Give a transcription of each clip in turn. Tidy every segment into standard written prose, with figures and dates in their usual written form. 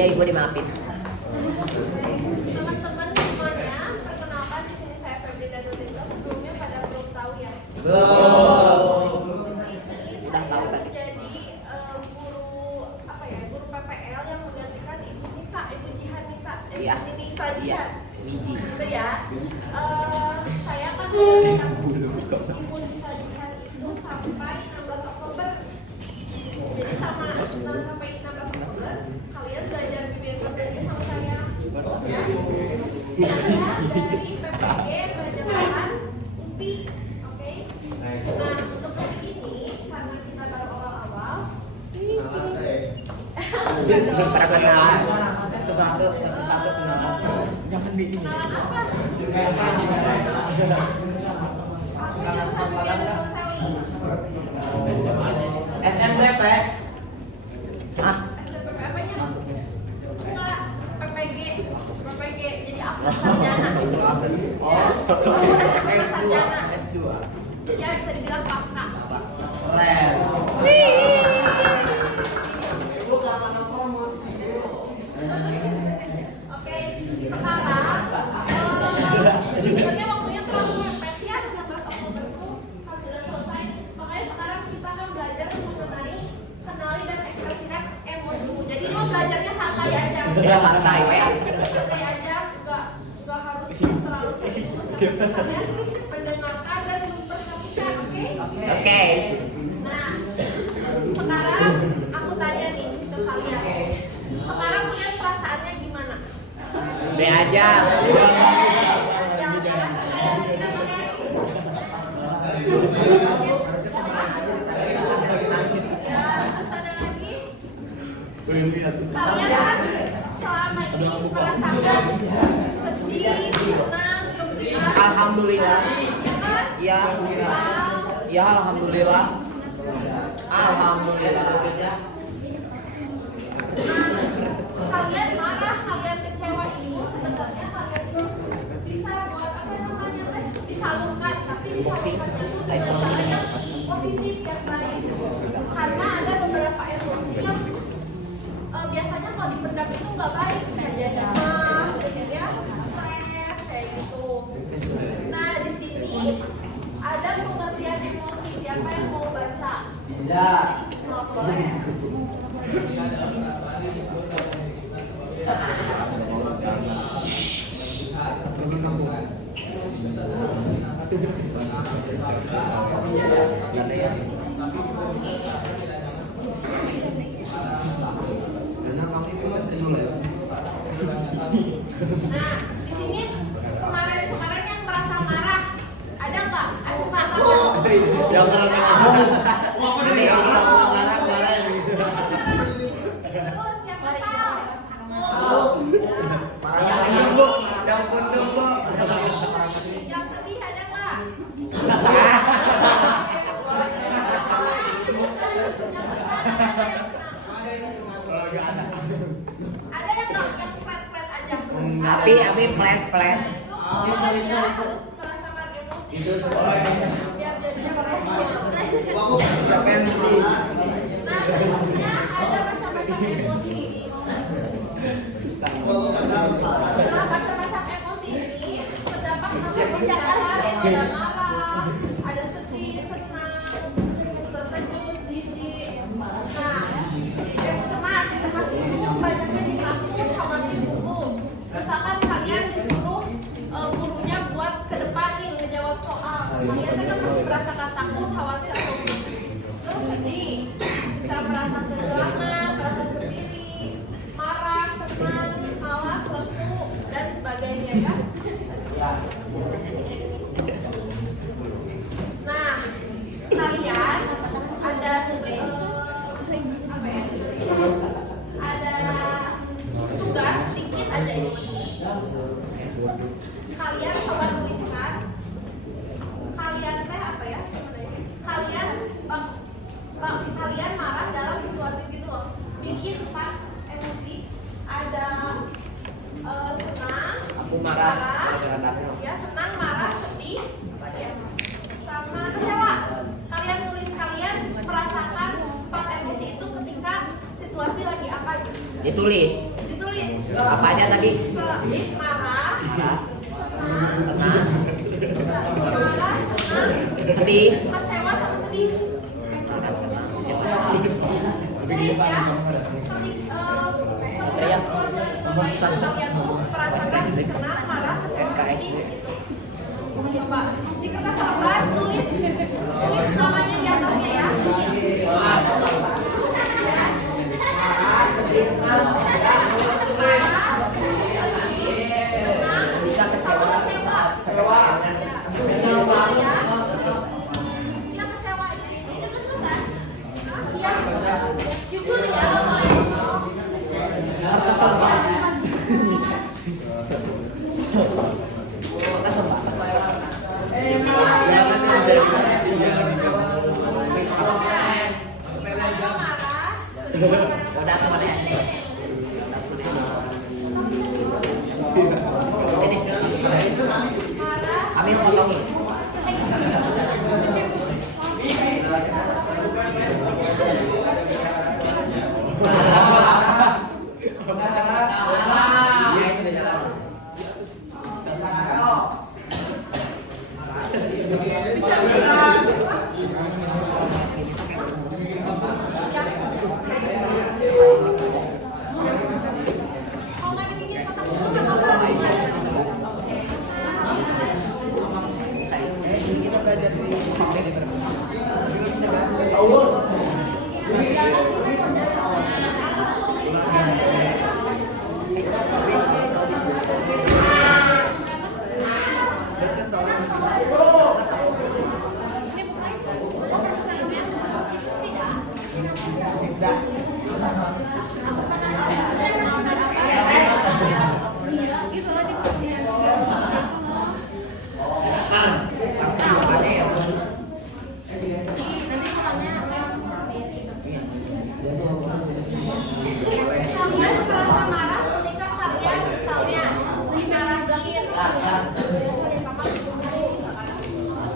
Iya, Ibu dimaafin. Teman-teman semuanya, perkenalkan di sini saya Febri dan Nurisa. Sebelumnya pada belum tahu ya. Udah tahu tadi. Jadi guru apa ya? Guru PPL yang menggantikan Ibu Nisa, Ibu Jihan Nisa, Iya. Ibu Nisa Iya. Jihan. Biji. Gitu ya. Saya akan menggantikan Ibu Nisa Jihan itu sampai 16 Oktober. Jadi sampai 16 Oktober kalian belajar bimbingan belajar sama saya. Ya. Saya dari PPG Pelajaran UPI. Oke. Nah, untuk kali ini karena kita baru awal-awal, Perkenalan. Satu kenalan. Jangan di ini. kenalan apa? SMP Pex. Ah, SPP apanya? Enggak, PPG. Jadi akta sarjana. Sarjana. S2. Ya bisa dibilang pasca. Keren. Oke, sekarang sebenarnya waktunya terlalu mepet ya, 16 Oktober itu harus sudah selesai. Makanya sekarang kita akan belajar mengenai kenali dan ekspresikan emosimu. Jadi lo belajarnya santai aja. Ya santai, we. Santai aja, enggak harus terlalu serius. Kalian mendengarkan dan memperhatikan, oke? Oke. Nah, sekarang aku tanya nih ke kalian. Sekarang kalian perasaannya gimana? Be aja. Kalian kan selama ini merasakan sedih, senang, gembira. Alhamdulillah. Kan? Ya. Ya alhamdulillah. Alhamdulillah. Kalian marah, kalian kecewa itu sebenarnya kalian itu bisa buat apa namanya teh disalurkan, tapi disalurkannya itu dengan cara yang positif yang baik. Karena ada beberapa emosi yang biasanya kalau dipendam itu nggak baik, bisa jadi marah, ya stres kayak gitu. Nah di sini ada pengertian emosi. Siapa yang mau baca? Bisa. Oh, boleh. Nah, di sini kemarin yang merasa marah, ada nggak? Aku merasa marah. Yang merasa marah. Ini yang merasa marah kemarin. Terus siapa tahu? Yang pundung, Bu. Yang sedih ada nggak? Ada yang nggak? Yang flat aja. Api flat. Nah, itu dia harus merasakan emosi. Biar jadinya Siapa yang sedih? Nah, selanjutnya ada macam-macam emosi. Nah, macam-macam emosi ini terdapat ada marah, ada sedih, senang, terkejut, jijik. Nah, cemas itu banyaknya dilakukan khawatir gugup. Misalkan kalian disuruh gurunya buat ke depan nih ngejawab soal, kalian kan masih merasakan takut, khawatir atau terus sedih, bisa merasa kehilangan, merasa sendiri, marah, senang, malas, lesu, dan sebagainya kan? Nah, kalian ada apa ya? Ada tugas sedikit aja ini. Kalian coba tuliskan. Kalian teh apa ya? Kalian marah dalam situasi gitu loh. Bikin 4 emosi. Ada senang, Aku marah. ya senang, marah, sedih, sama kecewa. Kalian tulis kalian merasakan 4 emosi itu ketika situasi lagi apa gitu. Ditulis. Apanya tadi? Marah. Senang. Marah. Sedih. Kecewa sama sedih. Tulis ya. Perasaan senang, marah, SKSD. coba di kertas lembar tulis namanya di atasnya ya. Bisa kecewa. Kecewa. Dia kecewa. Iya. Jujur ya. Udah kemana ya? Kami potong.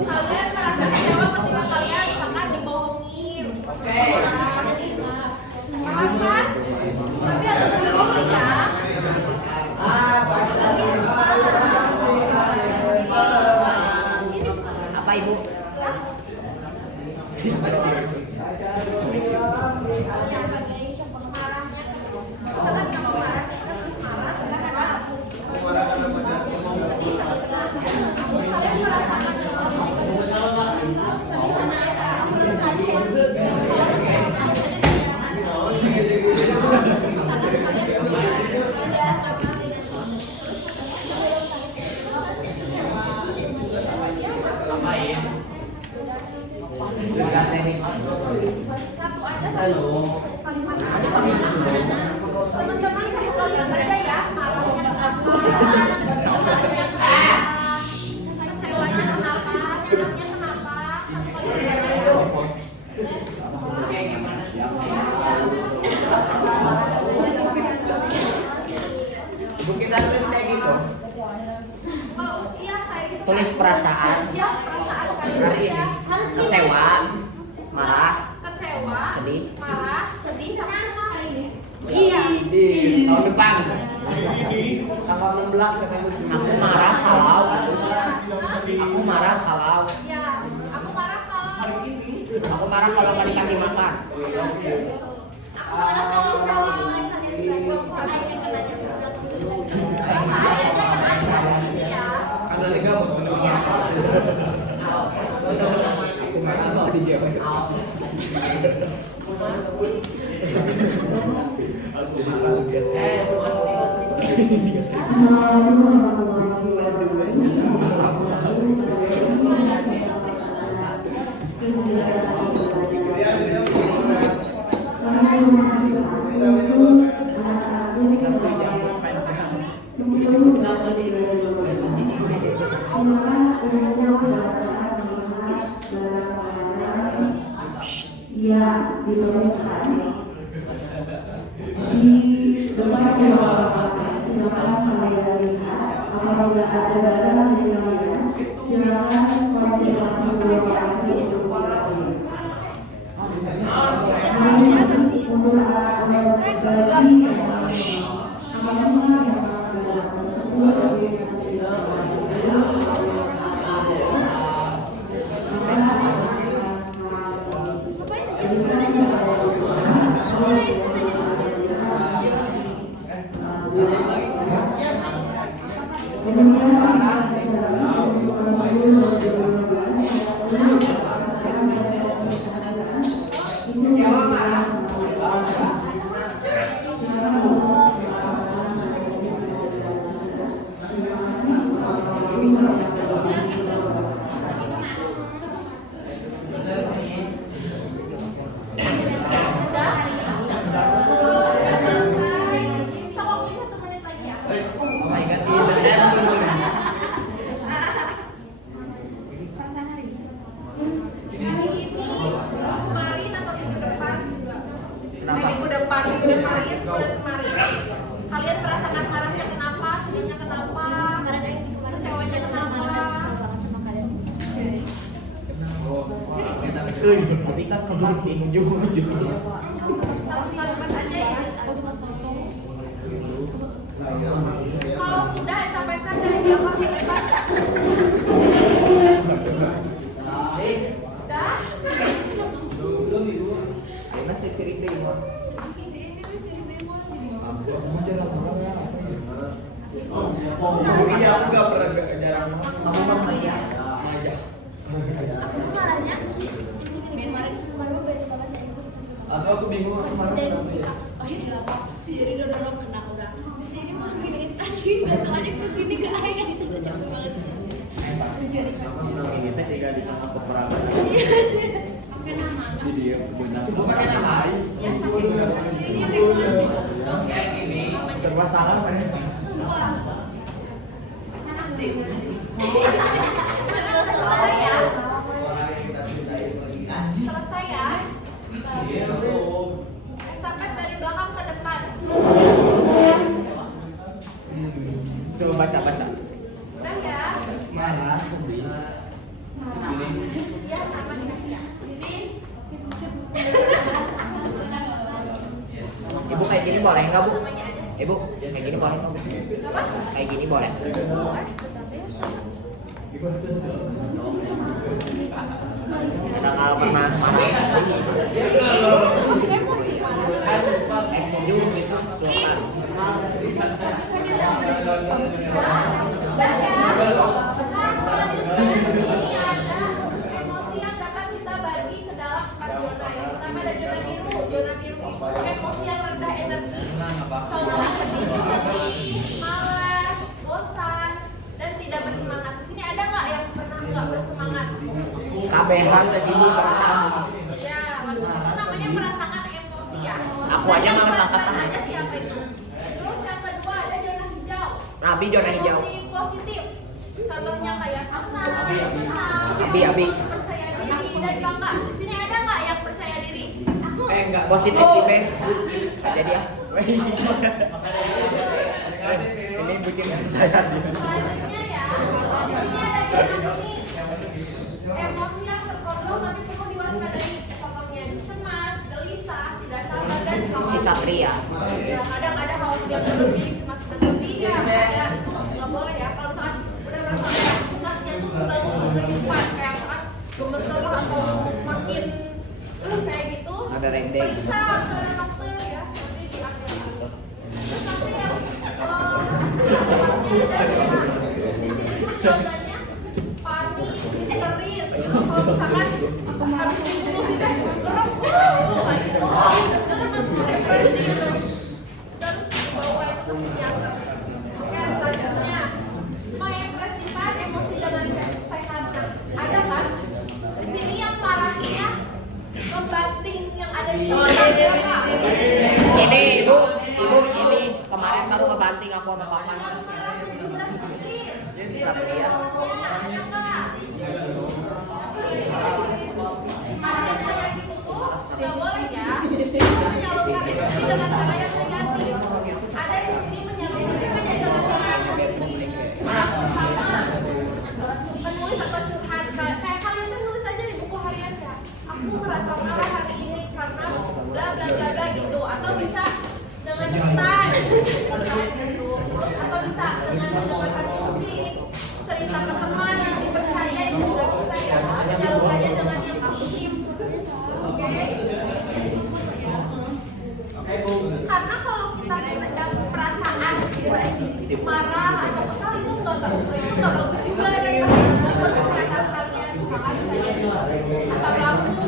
Kalian merasa kecewa ketika kalian pernah dibohongin. Paham kan? Tapi harus jujur ya. Apa ibu? Satu aja satu kalimat. Teman-teman satu kalimat aja ya. Marahnya kenapa? Kecewanya kenapa? Senangnya kenapa? Ibu kita tulis kayak gitu. Oh iya kayak gitu. Tulis perasaan. Ya perasaan Hari ini. Kecewa, marah, kecewa, sedih, marah, sedih sama senang. Iya. Di tahun depan. Tanggal 16 ketemu. Aku marah kalau. Aku marah kalau. Ya, aku marah kalau. Aku marah kalau nggak dikasih makan. Aku marah kalau kasih makan kalian juga. Saya jangan aja ya. Karena liga Iya. Aku marah kalau dijawab. Assalamualaikum warahmatullahi Ya, diperlukan di depan ruang silakan kalian lihat apabila ada barang di kalian silakan konfirmasi lokasi untuk kalian. Untuk bagi yang semua yang pelanggaran tersebut yang minggu depan kemarin. Kalian merasakan marahnya kenapa, sedihnya kenapa, kecewanya kenapa? Tapi kan kamu bingung juga. Satu kalimat aja ya. Kalau sudah sampaikan dari belakang yang baca. Sudah? Karena saya cerita ini. Ini aku gak pernah jarang. Kamu mah Maya. Aku marahnya kemarin baca itu Aku bingung aku marah. jadi musik pas di lapang si jadi dorong kena orang terus ini mah gini asli datang ke gini ke ayah itu capek banget sih jadi Ini teh tiga di tengah peperangan. pakai nama Di dia kebenar. Pakai nama. Serba salah mana? sebelah saudara ya Selesai ya. Estafet dari belakang ke depan. Coba baca. Udah ya? Marah, sedih. Ya, nama dikasih ya. Ibu kayak gini boleh nggak bu? Namanya aja. Ibu kayak gini boleh nggak bu? Apa? Kayak gini boleh? Boleh. Kita nggak pernah pakai. Emosi marah. Jujur gitu sultan. Emosi yang dapat kita bagi ke dalam 4 zona. Yang pertama ada zona biru. Zona biru itu emosi yang rendah energi. Contohnya sedih, malas, bosan, dan tidak bersemangat. Di sini ada nggak yang pernah nggak bersemangat? Kabehan ke sini pernah. Ya, waktu itu namanya merasakan emosi ya. Aku aja Yang merasakan. merasakan aja siapa itu? Terus yang kedua ada zona hijau. Nabi zona hijau. Emosi positif. Contohnya kayak tenang, Abi. percaya diri dan bangga. Di sini ada nggak yang percaya diri? Aku. Enggak positif tipes. Jadi ya. Ini bikin saya dia. Selanjutnya ya, di sini ada zona kuning. Emosi yang terkontrol tapi perlu diwaspadai. Contohnya cemas, gelisah, tidak sabar dan khawatir. Si Satria. Ya, kadang ada khawatir yang berlebih, cemas berlebih ya, ada itu nggak boleh ya. Kalau misalkan udah merasa kayak cemasnya tuh mengganggu kehidupan, kayak misalkan gemeter lah atau makin kayak gitu. Ada rendeng. Periksa ke dokter ya, nanti diambil. Terus nanti yang di sini tuh jawabannya panik, histeris. Kalau misalkan habis diputusin deh, gerak, kayak gitu. Jangan masuk depresi. Terus dibawa itu ke psikiater. Oke, selanjutnya mengekspresikan emosi dengan sehat. Nah, ada kan? Di sini yang marahnya membanting yang ada di sekitarnya, Pak. Ini ibu ini kemarin kamu ngebanting aku sama papa. Yang marahnya juga kritis. Si Satria. Ya, ada nggak? Marah kayak gitu tuh nggak boleh ya. Itu menyalurkan emosi dengan cara yang negatif. Ada di sini menyalurkan emosi dengan cara yang positif. Yang pertama, menulis atau curhat. Kayak kalian tuh nulis aja di buku harian ya. Aku merasa marah hari ini karena bla bla bla bla gitu. Atau bisa dengan cerita. tapi ada perasaan marah atau kesal itu nggak bagus juga dan buat kesehatan kalian. Misalkan asam lambung,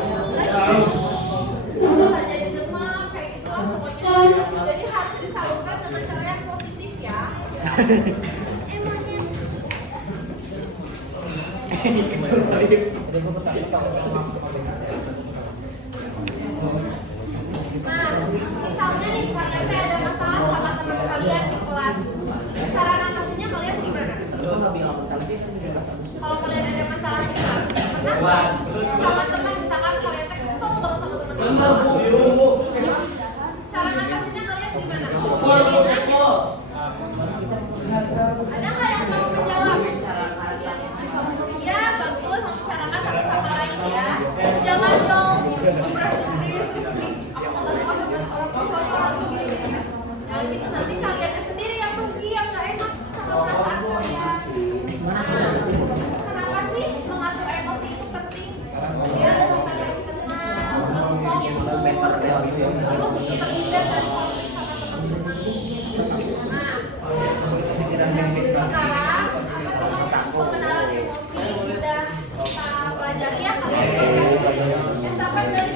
bisa jadi demam kayak gitu lah pokoknya. Jadi harus disalurkan dengan cara yang positif ya. Nah, misalnya nih kalian ada masalah sama teman kalian di kelas, cara atasinya kalian gimana? Kalau kalian ada masalah di kelas, pernah sama teman misalkan kalian kesel banget sama teman-teman, cara atasinya kalian gimana? Ada nggak yang mau menjawab? Ya bagus, membicarakan satu sama lain ya. Jangan dong gubras-gubris aku sama orang itu gini. Nah gitu nanti kalian sendiri yang rugi, yang nggak enak sama perasaan kalian. Kenapa sih mengatur emosi itu penting? Biar bisa kasih tenang, terus terhindar dari konflik sama teman-teman. Sekarang pengenalan emosi udah kita pelajari ya kalian. Estafet dari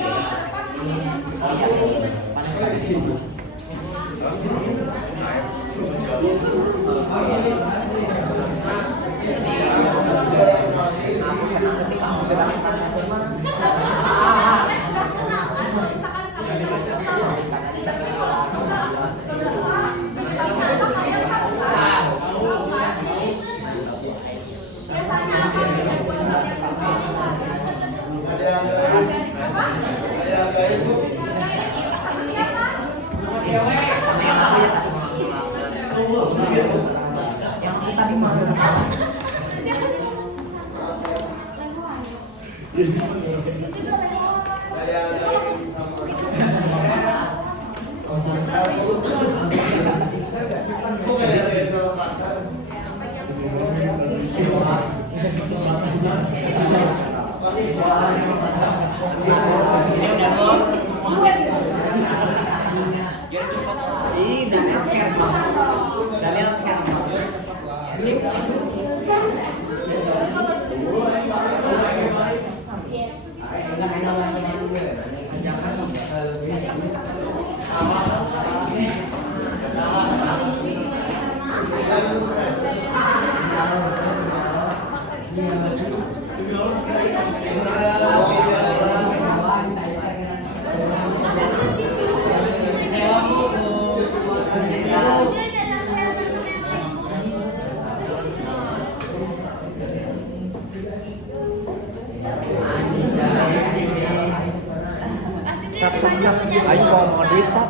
Aing mau duit sat.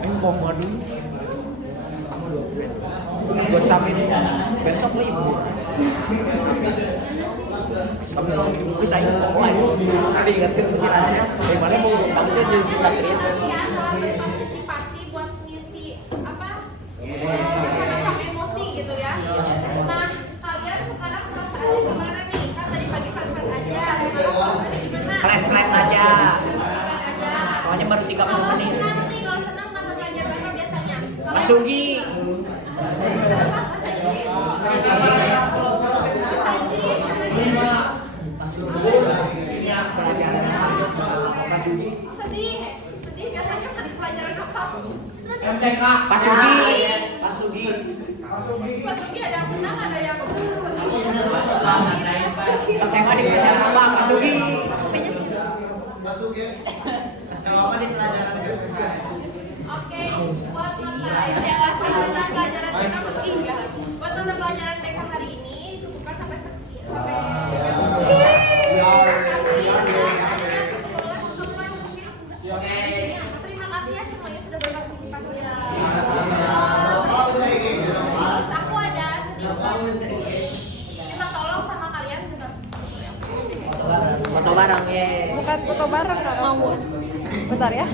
Aing mau duit. Gocap ini besok libur. Habis bisa aing tadi ingetin si Raja. Bagaimana mau bantu jadi si Satria. Berpartisipasi buat ngisi apa? Macam emosi gitu ya. Nah, kalian sekarang perasaannya gimana nih? Kan tadi pagi flat-flat aja. Sekarang gimana? Flat aja. Soalnya baru 30 menit. Kalau senang mata pelajaran apa biasanya? Mas Sugi. Sedih biasanya habis pelajaran apa? MTK. Pak Sugi. Pak Sugi ada yang senang, ada yang Kecewa di pelajaran apa Pak Sugi? Oke, buat mata pelajaran BK ketiga, buat mata pelajaran BK hari ini cukupkan sampai terima kasih ya semuanya sudah berpartisipasi. Terus aku ada sedikit minta tolong sama kalian sebentar. Foto bareng ya. Bukan foto bareng, Kak. Bentar ya.